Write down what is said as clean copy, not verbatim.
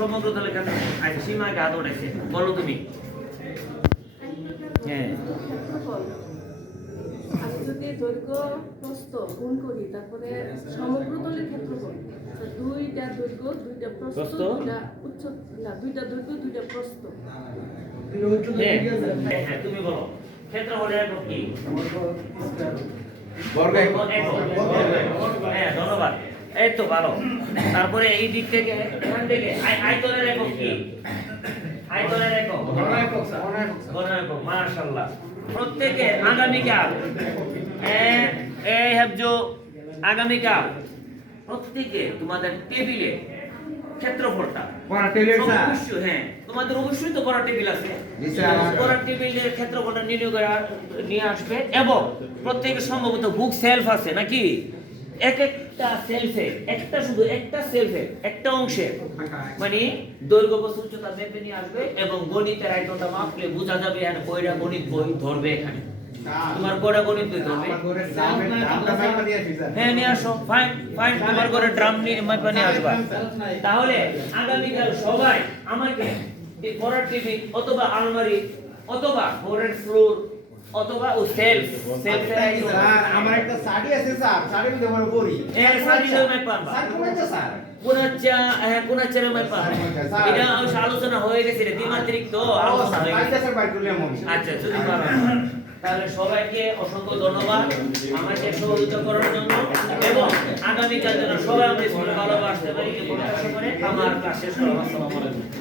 সমগ্র তলের ক্ষেত্র আচ্ছা সীমাকে হাত উঠাইছে বলো তুমি হ্যাঁ ক্ষেত্রফল আমি যদি দৈর্ঘ্য প্রস্থ গুণ করি তারপরে সমগ্র তলের ক্ষেত্রফল দুইটা দৈর্ঘ্য দুইটা প্রস্থ দুইটা উচ্চ না দুইটা দৈর্ঘ্য দুইটা প্রস্থ হ্যাঁ তুমি বলো ক্ষেত্রফলের একক কি বর্গ একক হ্যাঁ ধন্যবাদ এই তো ভালো তারপরে এই দিক থেকে এখান থেকে আয়তনের একক কি আয়তনের একক ঘন একক মাশাআল্লাহ প্রত্যেকে আগামীকাল এই হ্যাবজো আগামীকাল প্রত্যেকে তোমাদের টেবিলে ক্ষেত্রফলটা পড়া টেবিল স্যার অবশ্যই হ্যাঁ তোমাদের অবশ্যই তো পড়া টেবিল আছে জি স্যার পড়া টেবিলের ক্ষেত্রফলটা নির্ণয় করে নিয়ে আসবে এবং প্রত্যেকের সম্ভবত বুক সেলফ আছে নাকি এক একটা সেলফে একটা শুধু একটা সেলফে একটা অংশে মানে দৈর্ঘ্য প্রস্থ উচ্চতা মেপে নিয়ে আসবে এবং গণিতের আয়তনটা মাপলে বোঝা যাবে এখানে কয়টা গণিত বই ধরবে এখানে তোমার কয়টা গণিত বই ধরবে হ্যাঁ নিয়ে আসো ফাইন ফাইন তোমার করে ড্রাম নিয়ে মাপা নিয়ে আসবা তাহলে আগামীকাল সবাই আমাকে পড়ার টেবিল অথবা আলমারি অথবা বোর্ডের ফ্লোর অথবা ও সেলফ স্যার আমার একটা শাড়ি আছে স্যার শাড়ির মধ্যে আমার পরি এর শাড়ি লই মাপ পারবা স্যার কোনটা স্যার কোন চেরে মাপ পারবা এটা আলোচনা হয়ে গেছে রে দ্বিমাত্রিক তো আলোচনা হয়ে গেছে স্যার বাইর করলাম আমি আচ্ছা যদি পারো তাহলে সবাইকে অসংখ্য ধন্যবাদ আমাকে সহযোগিতা করার জন্য এবং আগামীকাল যেন সবাই আমরা স্কুলে ভালোবাসতে পারি এই প্রত্যাশা করে আমার ক্লাস শেষ করলাম আসসালামু আলাইকুম